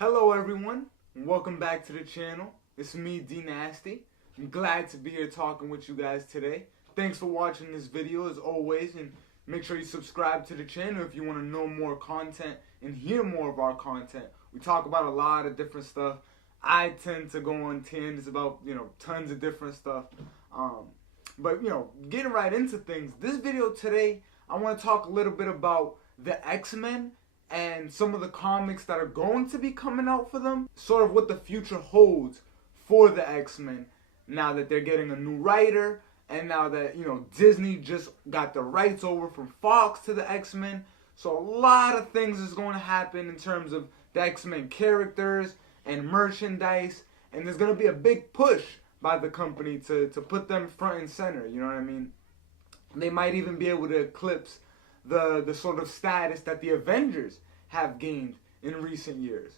Hello everyone, and welcome back to the channel. It's me, D Nasty. I'm glad to be here talking with you guys today. Thanks for watching this video as always, and make sure you subscribe to the channel if you want to know more content and hear more of our content. We talk about a lot of different stuff. I tend to go on tangents about, tons of different stuff. But getting right into things, this video today, I want to talk a little bit about the X-Men and some of the comics that are going to be coming out for them, sort of what the future holds for the X-Men now that they're getting a new writer, and now that, Disney just got the rights over from Fox to the X-Men. So a lot of things is going to happen in terms of the X-Men characters and merchandise, and there's going to be a big push by the company to put them front and center, you know what I mean? They might even be able to eclipse the sort of status that the Avengers have gained in recent years.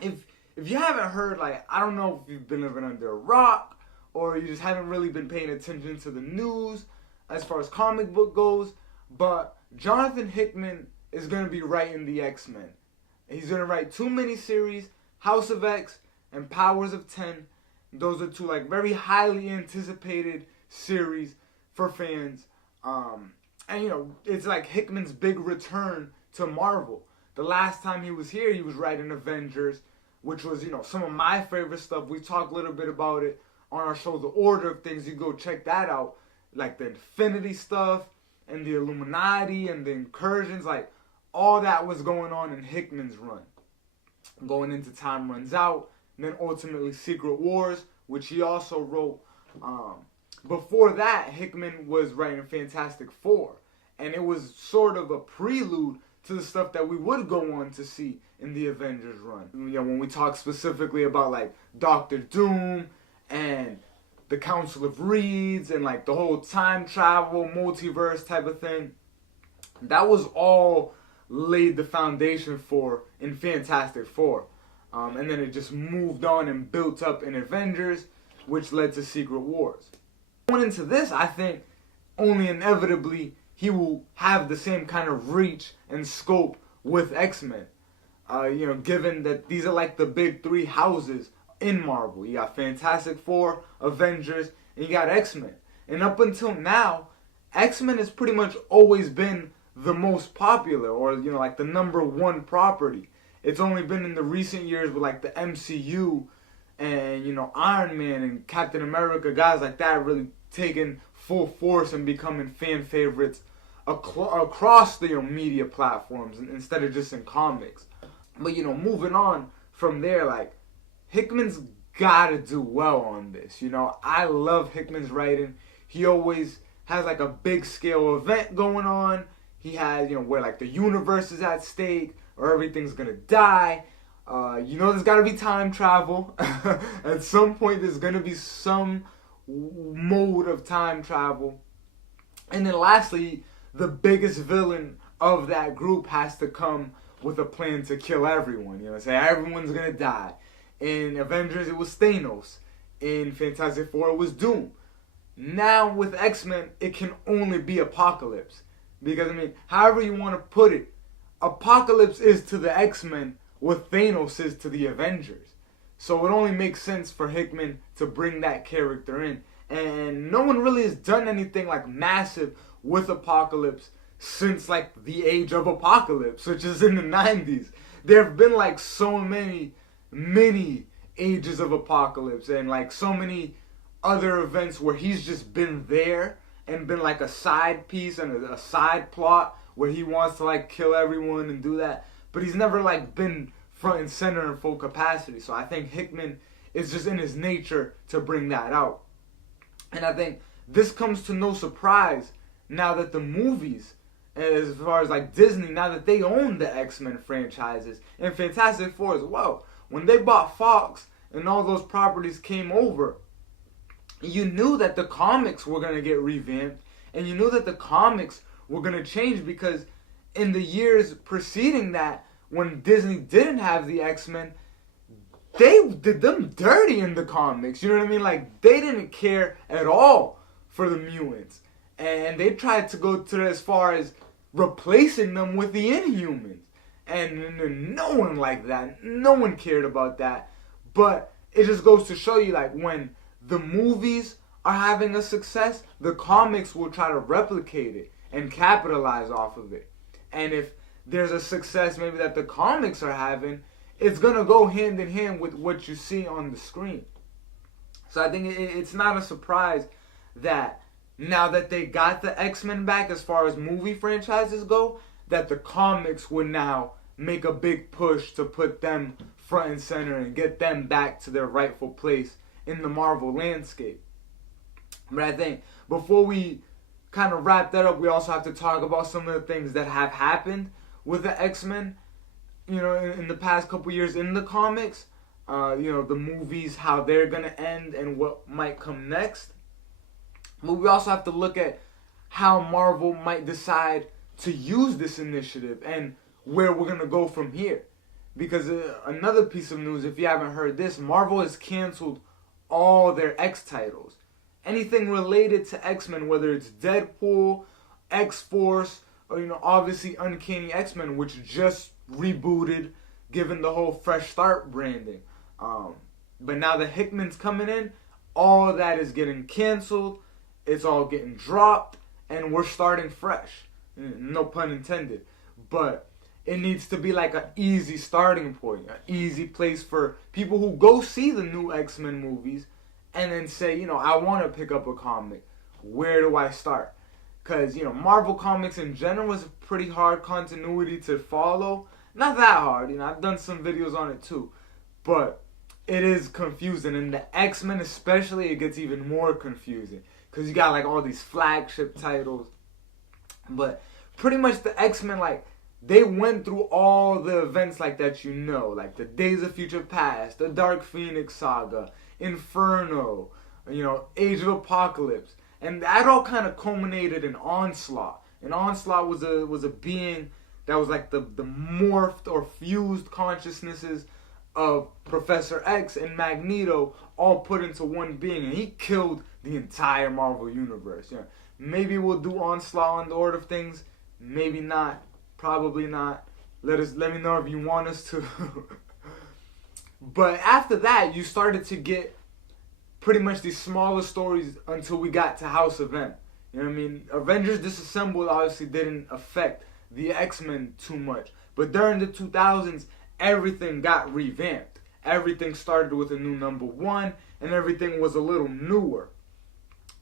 If you haven't heard, I don't know if you've been living under a rock or you just haven't really been paying attention to the news as far as comic book goes, but Jonathan Hickman is going to be writing the X-Men. He's going to write two miniseries, House of X and Powers of 10. Those are two very highly anticipated series for fans. And it's Hickman's big return to Marvel. The last time he was here, he was writing Avengers, which was, some of my favorite stuff. We talked a little bit about it on our show, The Order of Things. You go check that out. Like the Infinity stuff and the Illuminati and the Incursions. All that was going on in Hickman's run. Going into Time Runs Out. And then ultimately Secret Wars, which he also wrote. Before that, Hickman was writing Fantastic Four. And it was sort of a prelude to the stuff that we would go on to see in the Avengers run. When we talk specifically about Doctor Doom and the Council of Reeds and the whole time travel, multiverse type of thing, that was all laid the foundation for in Fantastic Four. And then it just moved on and built up in Avengers, which led to Secret Wars. Going into this, I think only inevitably he will have the same kind of reach and scope with X-Men. Given that these are the big three houses in Marvel. You got Fantastic Four, Avengers, and you got X-Men. And up until now, X-Men has pretty much always been the most popular, or the number one property. It's only been in the recent years with the MCU and Iron Man and Captain America, guys like that really taking full force and becoming fan favorites across the media platforms instead of just in comics. But moving on from there, Hickman's gotta do well on this. I love Hickman's writing. He always has a big scale event going on. He has where the universe is at stake or everything's gonna die. There's gotta be time travel. At some point there's gonna be some mode of time travel. And then lastly, the biggest villain of that group has to come with a plan to kill everyone. Say everyone's gonna die. In Avengers it was Thanos. In Fantastic Four it was Doom. Now with X-Men it can only be Apocalypse. Because however you want to put it, Apocalypse is to the X-Men what Thanos is to the Avengers. So it only makes sense for Hickman to bring that character in. And no one really has done anything massive with Apocalypse since the age of Apocalypse, which is in the 90s. There have been so many ages of Apocalypse and so many other events where he's just been there and been a side piece and a side plot where he wants to kill everyone and do that. But he's never been front and center in full capacity. So I think Hickman is just in his nature to bring that out. And I think this comes to no surprise now that the movies, as far as Disney, now that they own the X-Men franchises and Fantastic Four as well. When they bought Fox and all those properties came over, you knew that the comics were going to get revamped and you knew that the comics were going to change, because in the years preceding that, when Disney didn't have the X-Men, they did them dirty in the comics. You know what I mean? They didn't care at all for the mutants. And they tried to go to as far as replacing them with the Inhumans. And no one liked that. No one cared about that. But it just goes to show you, like, when the movies are having a success, the comics will try to replicate it and capitalize off of it. And if there's a success maybe that the comics are having, it's going to go hand in hand with what you see on the screen. So I think it's not a surprise that now that they got the X-Men back as far as movie franchises go, that the comics would now make a big push to put them front and center and get them back to their rightful place in the Marvel landscape. But I think before we kind of wrap that up, we also have to talk about some of the things that have happened with the X-Men, in the past couple years in the comics. The movies, how they're going to end and what might come next. But we also have to look at how Marvel might decide to use this initiative and where we're going to go from here. Because another piece of news, if you haven't heard this, Marvel has canceled all their X titles. Anything related to X-Men, whether it's Deadpool, X-Force, or obviously Uncanny X-Men, which just rebooted, given the whole Fresh Start branding. But now that Hickman's coming in, all that is getting canceled. It's all getting dropped, and we're starting fresh. No pun intended. But it needs to be like an easy starting point, an easy place for people who go see the new X-Men movies and then say, I want to pick up a comic. Where do I start? Because, Marvel Comics in general is a pretty hard continuity to follow. Not that hard, I've done some videos on it too. But it is confusing. And the X-Men especially, it gets even more confusing. Because you got, like, all these flagship titles. But pretty much the X-Men, like, they went through all the events like that, like the Days of Future Past, the Dark Phoenix Saga, Inferno, Age of Apocalypse. And that all kind of culminated in Onslaught. And Onslaught was a being that was like the morphed or fused consciousnesses of Professor X and Magneto all put into one being. And he killed the entire Marvel Universe. Maybe we'll do Onslaught on the order of things. Maybe not. Probably not. Let me know if you want us to. But after that, you started to get pretty much these smaller stories until we got to House of M. Avengers Disassembled obviously didn't affect the X-Men too much. But during the 2000s, everything got revamped. Everything started with a new number one, and everything was a little newer.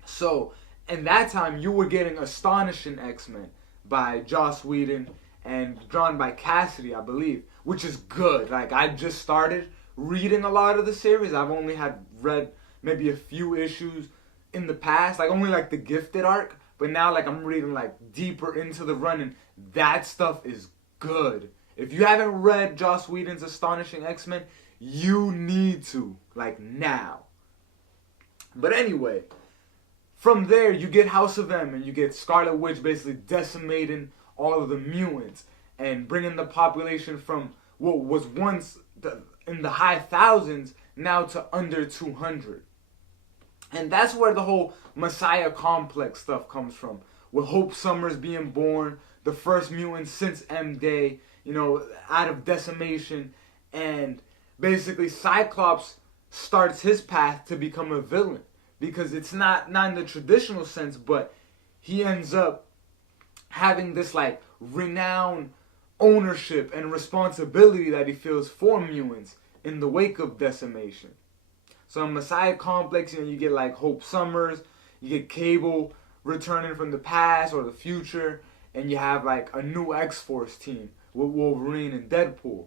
So, in that time, you were getting Astonishing X-Men by Joss Whedon and drawn by Cassidy, I believe, which is good. Like, I just started reading a lot of the series. I've only read maybe a few issues in the past, like only like the Gifted arc, but now like I'm reading like deeper into the run, and that stuff is good. If you haven't read Joss Whedon's Astonishing X-Men, you need to, like, now. But anyway, from there you get House of M, and you get Scarlet Witch basically decimating all of the mutants and bringing the population from what was once in the high thousands now to under 200. And that's where the whole Messiah complex stuff comes from. With Hope Summers being born, the first mutant since M-Day, out of decimation. And basically Cyclops starts his path to become a villain. Because it's not in the traditional sense, but he ends up having this like renowned ownership and responsibility that he feels for mutants in the wake of decimation. So in Messiah Complex, you get like Hope Summers, you get Cable returning from the past or the future, and you have like a new X-Force team with Wolverine and Deadpool.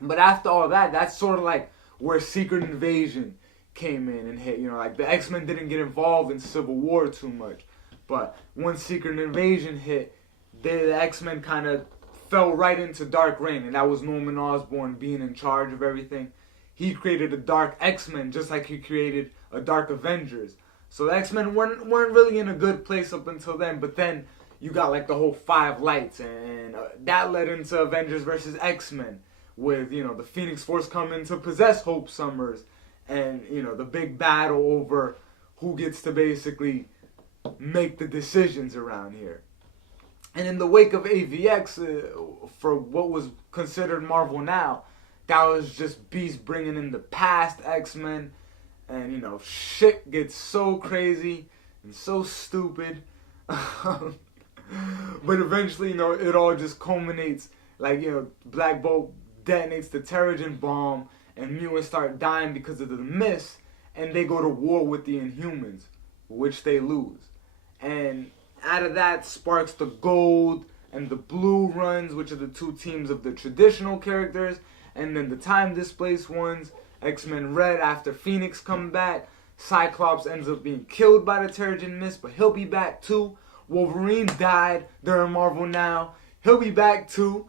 But after all that, that's sort of like where Secret Invasion came in and hit. Like the X-Men didn't get involved in Civil War too much. But once Secret Invasion hit, the X-Men kind of fell right into Dark Reign, and that was Norman Osborn being in charge of everything. He created a Dark X-Men just like he created a Dark Avengers. So the X-Men weren't really in a good place up until then, but then you got like the whole Five Lights, and that led into Avengers versus X-Men with, the Phoenix Force coming to possess Hope Summers, and, the big battle over who gets to basically make the decisions around here. And in the wake of AVX, for what was considered Marvel now, that was just Beast bringing in the past X-Men. And, you know, shit gets so crazy and so stupid. But eventually, you know, it all just culminates. Like, you know, Black Bolt detonates the Terrigen bomb, and mutants start dying because of the mist, and they go to war with the Inhumans, which they lose. And out of that sparks the gold and the blue runs, which are the two teams of the traditional characters, and then the time-displaced ones, X-Men Red after Phoenix come back. Cyclops ends up being killed by the Terrigen Mist, but he'll be back too. Wolverine died during Marvel Now. He'll be back too.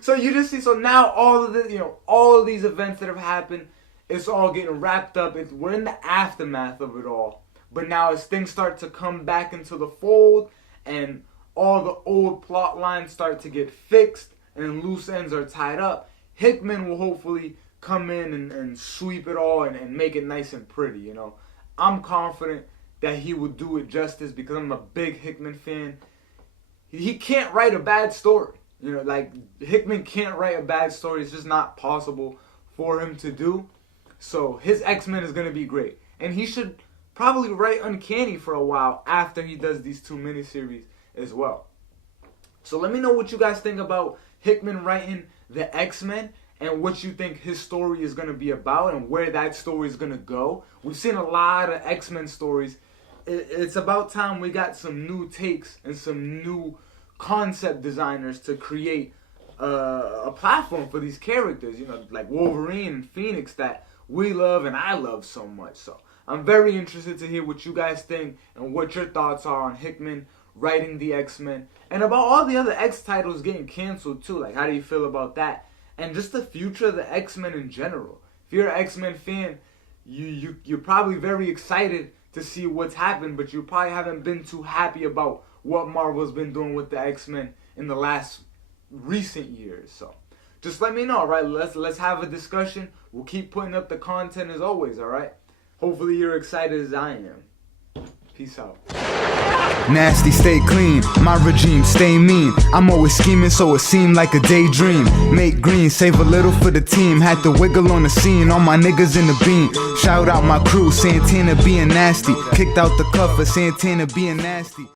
So you just see, so now all of the, you know, all of these events that have happened, it's all getting wrapped up. We're in the aftermath of it all. But now as things start to come back into the fold and all the old plot lines start to get fixed and loose ends are tied up, Hickman will hopefully come in and sweep it all and make it nice and pretty, you know. I'm confident that he will do it justice because I'm a big Hickman fan. He can't write a bad story. You know, like, Hickman can't write a bad story. It's just not possible for him to do. So his X-Men is going to be great. And he should probably write Uncanny for a while after he does these two miniseries as well. So let me know what you guys think about Hickman writing the X-Men and what you think his story is going to be about and where that story is going to go. We've seen a lot of X-Men stories. It's about time we got some new takes and some new concept designers to create a platform for these characters, you know, like Wolverine and Phoenix that we love and I love so much. So I'm very interested to hear what you guys think and what your thoughts are on Hickman writing the X-Men and about all the other X titles getting canceled too. Like, how do you feel about that? And just the future of the X-Men in general. If you're an X-Men fan, you're probably very excited to see what's happened, but you probably haven't been too happy about what Marvel's been doing with the X-Men in the last recent years. So just let me know, alright? Let's have a discussion. We'll keep putting up the content as always, alright? Hopefully you're excited as I am. Peace out. Nasty, stay clean, my regime stay mean. I'm always scheming so it seemed like a daydream. Make green, save a little for the team. Had to wiggle on the scene, all my niggas in the beam. Shout out my crew, Santana being nasty. Kicked out the cover, Santana being nasty.